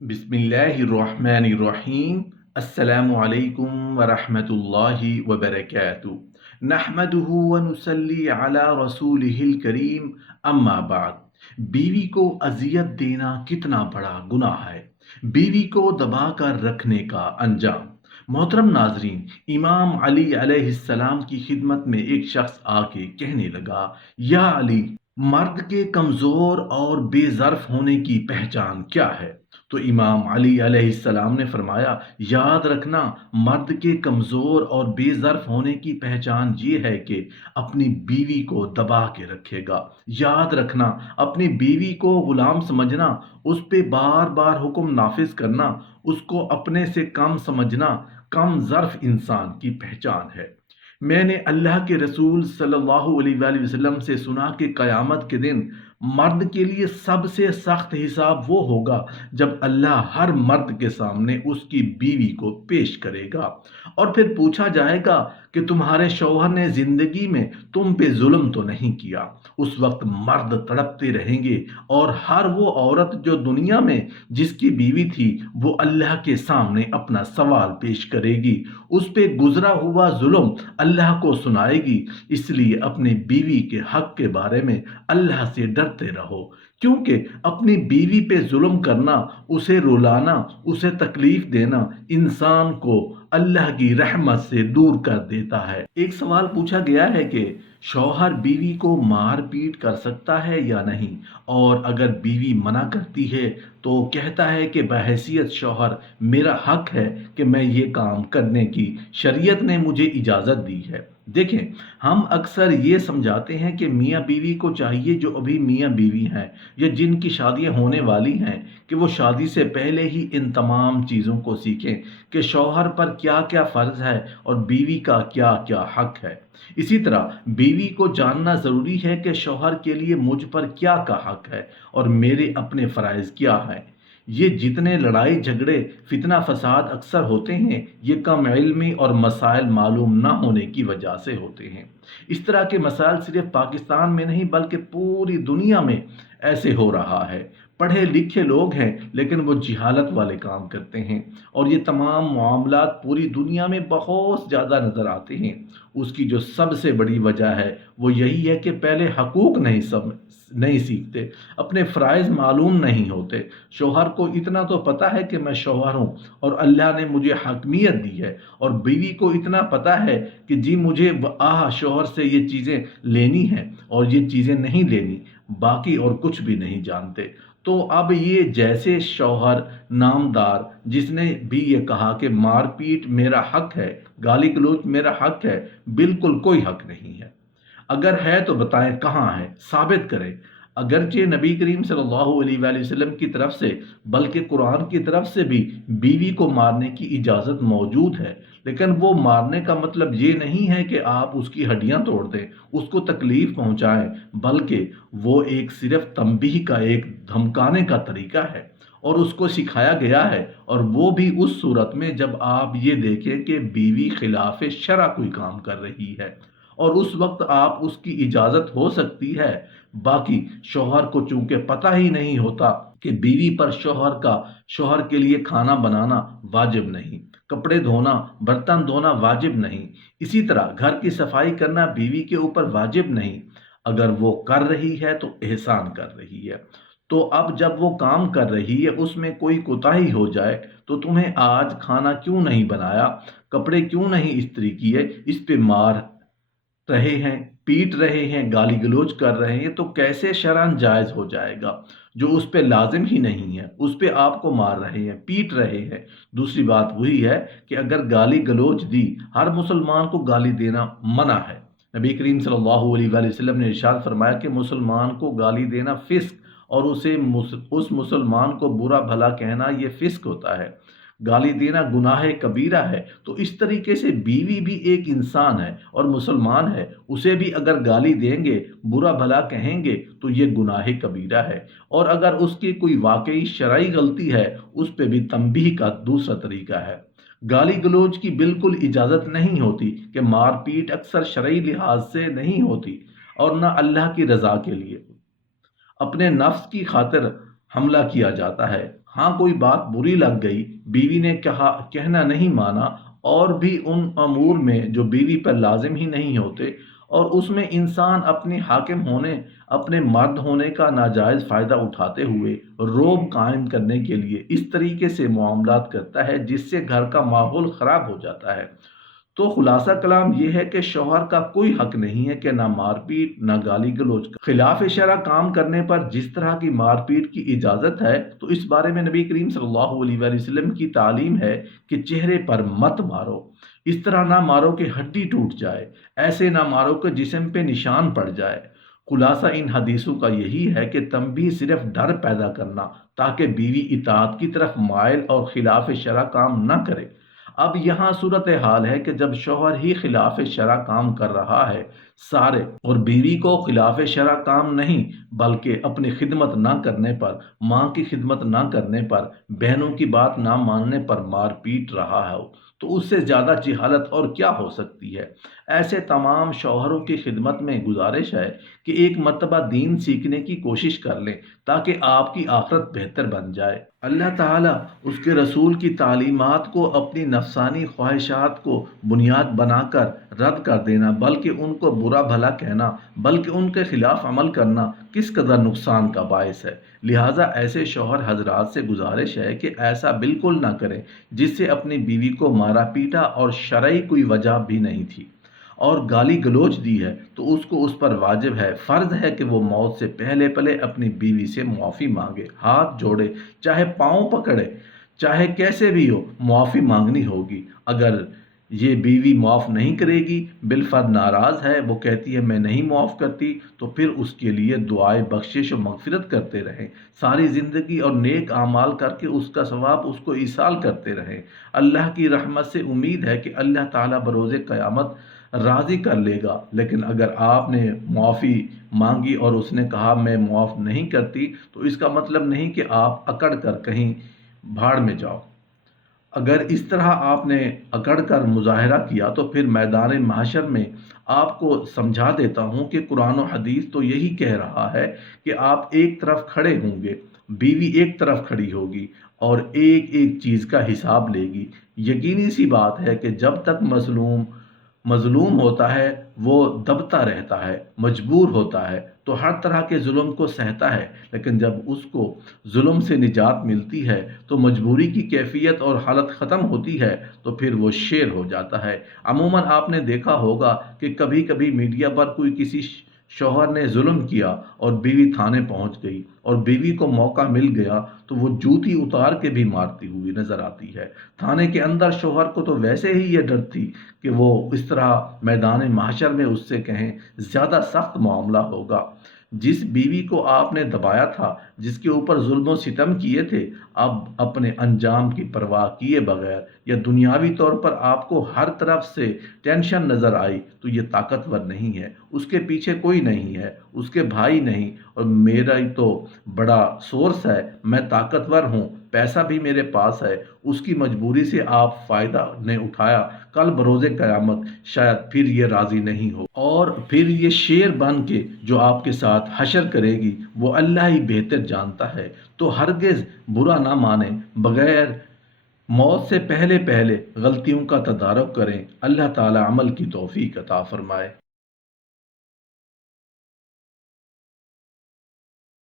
बिस्मिल्लाहिर्रहमानिर्रहीम। अस्सलामु अलैकुम वरहमतुल्लाहि वबरकातुहू। नहमदुहु व नुसल्ली अला रसूलिहिल करीम। अम्मा बाद। बीवी को अजियत देना कितना बड़ा गुनाह है। बीवी को दबाकर रखने का अंजाम। मोहतरम नाजरीन, इमाम अली अलैहिस्सलाम की खिदमत में एक शख्स आके कहने लगा, या अली, मर्द के कमज़ोर और बेज़र्फ होने की पहचान क्या है। तो इमाम अली अलैहिस्सलाम ने फरमाया, याद रखना, मर्द के कमज़ोर और बेज़र्फ होने की पहचान ये है कि अपनी बीवी को दबा के रखेगा। याद रखना, अपनी बीवी को ग़ुलाम समझना, उस पे बार बार हुक्म नाफिज करना, उसको अपने से कम समझना कम ज़र्फ इंसान की पहचान है। मैंने अल्लाह के रसूल सल्लल्लाहु अलैहि वसल्लम से सुना कि क़यामत के दिन मर्द के लिए सबसे सख्त हिसाब वो होगा जब अल्लाह हर मर्द के सामने उसकी बीवी को पेश करेगा और फिर पूछा जाएगा कि तुम्हारे शौहर ने जिंदगी में तुम पे जुल्म तो नहीं किया। उस वक्त मर्द तड़पते रहेंगे और हर वो औरत जो दुनिया में जिसकी बीवी थी वो अल्लाह के सामने अपना सवाल पेश करेगी, उस पे गुजरा हुआ जुल्म अल्लाह को सुनाएगी। इसलिए अपनी बीवी के हक के बारे में अल्लाह से डरते रहो, क्योंकि अपनी बीवी पे जुल्म करना, उसे रुलाना, उसे तकलीफ देना इंसान को अल्लाह की रहमत से दूर कर देता है। एक सवाल पूछा गया है कि शौहर बीवी को मार पीट कर सकता है या नहीं, और अगर बीवी मना करती है तो कहता है कि बहैसियत शौहर मेरा हक है कि मैं ये काम करने की शरीयत ने मुझे इजाज़त दी है। देखें, हम अक्सर ये समझाते हैं कि मियाँ बीवी को चाहिए, जो अभी मियाँ बीवी हैं या जिनकी शादियाँ होने वाली हैं, कि वो शादी से पहले ही इन तमाम चीज़ों को सीखें कि शौहर पर क्या क्या फ़र्ज़ है और बीवी का क्या क्या हक है। इसी तरह बीवी को जानना ज़रूरी है कि शौहर के लिए मुझ पर क्या का हक है और मेरे अपने फ़राइज़ क्या हैं। ये जितने लड़ाई झगड़े फितना फसाद अक्सर होते हैं, ये कम इल्मी और मसाइल मालूम ना होने की वजह से होते हैं। इस तरह के मसाइल सिर्फ पाकिस्तान में नहीं बल्कि पूरी दुनिया में ऐसे हो रहा है। पढ़े लिखे लोग हैं लेकिन वो जिहालत वाले काम करते हैं और ये तमाम मामलात पूरी दुनिया में बहुत ज़्यादा नज़र आते हैं। उसकी जो सबसे बड़ी वजह है वो यही है कि पहले हकूक़ नहीं सीखते, अपने फ़राइज़ मालूम नहीं होते। शौहर को इतना तो पता है कि मैं शौहर हूँ और अल्लाह ने मुझे हकमियत दी है, और बीवी को इतना पता है कि जी मुझे शौहर से ये चीज़ें लेनी हैं और ये चीज़ें नहीं लेनी, बाकी और कुछ भी नहीं जानते। तो अब ये जैसे शौहर नामदार जिसने भी ये कहा कि मारपीट मेरा हक है, गाली गलौज मेरा हक है, बिल्कुल कोई हक नहीं है। अगर है तो बताएं कहाँ है, साबित करें। अगरचे नबी करीम सल्लल्लाहु अलैहि वसल्लम की तरफ से बल्कि कुरान की तरफ से भी बीवी को मारने की इजाज़त मौजूद है, लेकिन वो मारने का मतलब ये नहीं है कि आप उसकी हड्डियां तोड़ दें, उसको तकलीफ पहुंचाएं, बल्कि वो एक सिर्फ तंबीह का, एक धमकाने का तरीका है और उसको सिखाया गया है। और वो भी उस सूरत में जब आप ये देखें कि बीवी खिलाफ शरा कोई काम कर रही है, और उस वक्त आप उसकी इजाज़त हो सकती है। बाकी शौहर को चूंकि पता ही नहीं होता कि बीवी पर शौहर के लिए खाना बनाना वाजिब नहीं, कपड़े धोना, बर्तन धोना वाजिब नहीं, इसी तरह घर की सफाई करना बीवी के ऊपर वाजिब नहीं। अगर वो कर रही है तो एहसान कर रही है। तो अब जब वो काम कर रही है उसमें कोई कोताही हो जाए तो तुम्हें आज खाना क्यों नहीं बनाया, कपड़े क्यों नहीं इस्त्री किए, इस पे मार रहे हैं, पीट रहे हैं, गाली गलौज कर रहे हैं, तो कैसे शरअन जायज़ हो जाएगा। जो उस पे लाजिम ही नहीं है उस पे आपको मार रहे हैं, पीट रहे हैं। दूसरी बात वही है कि अगर गाली गलौज दी, हर मुसलमान को गाली देना मना है। नबी करीम सल्लल्लाहु अलैहि वसल्लम ने इरशाद फरमाया कि मुसलमान को गाली देना फिस्क और उस मुसलमान को बुरा भला कहना ये फिस्क होता है, गाली देना गुनाह कबीरा है। तो इस तरीके से बीवी भी एक इंसान है और मुसलमान है, उसे भी अगर गाली देंगे, बुरा भला कहेंगे तो ये गुनाह कबीरा है। और अगर उसकी कोई वाकई शरई गलती है उस पे भी तंबीह का दूसरा तरीका है। गाली गलौज की बिल्कुल इजाज़त नहीं होती कि मारपीट अक्सर शरई लिहाज से नहीं होती और ना अल्लाह की रज़ा के लिए। अपने नफ्स की खातिर हमला किया जाता है। हाँ, कोई बात बुरी लग गई, बीवी ने कहना नहीं माना, और भी उन अमूर में जो बीवी पर लाजिम ही नहीं होते, और उसमें इंसान अपने हाकिम होने, अपने मर्द होने का नाजायज़ फ़ायदा उठाते हुए रोब कायम करने के लिए इस तरीके से मुआमलात करता है जिससे घर का माहौल ख़राब हो जाता है। तो खुलासा कलाम ये है कि शौहर का कोई हक नहीं है कि ना मारपीट ना गाली गलौज का। खिलाफ शरअ काम करने पर जिस तरह की मारपीट की इजाज़त है, तो इस बारे में नबी करीम सल्लल्लाहु अलैहि वसल्लम की तालीम है कि चेहरे पर मत मारो, इस तरह ना मारो कि हड्डी टूट जाए, ऐसे ना मारो कि जिस्म पे निशान पड़ जाए। खुलासा इन हदीसों का यही है कि तंबीह सिर्फ डर पैदा करना, ताकि बीवी इताअत की तरफ मायल और खिलाफ शरअ काम न करे। अब यहाँ सूरत हाल है कि जब शौहर ही खिलाफ शरअ काम कर रहा है सारे, और बीवी को खिलाफ शरअ काम नहीं बल्कि अपनी खिदमत ना करने पर, माँ की खिदमत ना करने पर, बहनों की बात ना मानने पर मार पीट रहा है, तो उससे ज़्यादा जहालत और क्या हो सकती है। ऐसे तमाम शौहरों की खिदमत में गुजारिश है कि एक मर्तबा दीन सीखने की कोशिश कर लें, ताकि आपकी आखिरत बेहतर बन जाए। अल्लाह ताला उसके रसूल की तालीमात को अपनी नफसानी ख्वाहिशात को बुनियाद बनाकर रद्द कर देना, बल्कि उनको बुरा भला कहना, बल्कि उनके खिलाफ अमल करना किस कदर नुकसान का बायस है। लिहाजा ऐसे शौहर हजरात से गुजारिश है कि ऐसा बिल्कुल ना करें जिससे अपनी बीवी को मारा पीटा और शरई कोई वजह भी नहीं थी और गाली गलौज दी है, तो उसको उस पर वाजिब है, फ़र्ज़ है कि वो मौत से पहले पहले अपनी बीवी से मुआफ़ी मांगे, हाथ जोड़े, चाहे पाँव पकड़े, चाहे कैसे भी हो, मुआफ़ी मांगनी होगी। अगर ये बीवी माफ़ नहीं करेगी, बिलफ़र्ज़ नाराज़ है, वो कहती है मैं नहीं माफ़ करती, तो फिर उसके लिए दुआए बख्शिश और मग़फ़िरत करते रहें, सारी ज़िंदगी और नेक आमाल करके उसका सवाब उसको ईसाल करते रहें। अल्लाह की रहमत से उम्मीद है कि अल्लाह ताला बरोज़े क़यामत राज़ी कर लेगा। लेकिन अगर आपने मुआफ़ी मांगी और उसने कहा मैं मुआफ़ नहीं करती, तो इसका मतलब नहीं कि आप अकड़ कर कहीं भाड़ में जाओ। अगर इस तरह आपने अकड़ कर मुज़ाहरा किया, तो फिर मैदान महशर में आपको समझा देता हूँ कि कुरान और हदीस तो यही कह रहा है कि आप एक तरफ खड़े होंगे, बीवी एक तरफ खड़ी होगी और एक एक चीज़ का हिसाब लेगी। यकीनी सी बात है कि जब तक मज़लूम होता है, वो दबता रहता है, मजबूर होता है, तो हर तरह के जुल्म को सहता है, लेकिन जब उसको जुल्म से निजात मिलती है, तो मजबूरी की कैफियत और हालत ख़त्म होती है, तो फिर वो शेर हो जाता है। अमूमन आपने देखा होगा कि कभी कभी मीडिया पर कोई किसी शौहर ने जुल्म किया और बीवी थाने पहुंच गई, और बीवी को मौका मिल गया तो वो जूती उतार के भी मारती हुई नजर आती है। थाने के अंदर शौहर को तो वैसे ही ये डर थी कि वो इस तरह मैदान mahशर में उससे कहें, ज़्यादा सख्त मामला होगा। जिस बीवी को आपने दबाया था, जिसके ऊपर जुल्म और सितम किए थे, अब अपने अंजाम की परवाह किए बगैर या दुनियावी तौर पर आपको हर तरफ से टेंशन नज़र आई, तो ये ताकतवर नहीं है, उसके पीछे कोई नहीं है, उसके भाई नहीं, और मेरा ही तो बड़ा सोर्स है, मैं ताकतवर हूँ, पैसा भी मेरे पास है, उसकी मजबूरी से आप फ़ायदा ने उठाया, कल बरोज़े क़यामत शायद फिर ये राज़ी नहीं हो, और फिर ये शेर बन के जो आपके साथ हशर करेगी, वो अल्लाह ही बेहतर जानता है। तो हरगिज़ बुरा ना माने, बगैर मौत से पहले पहले गलतियों का तदारुक करें। अल्लाह ताला अमल की तौफीक अता फरमाए।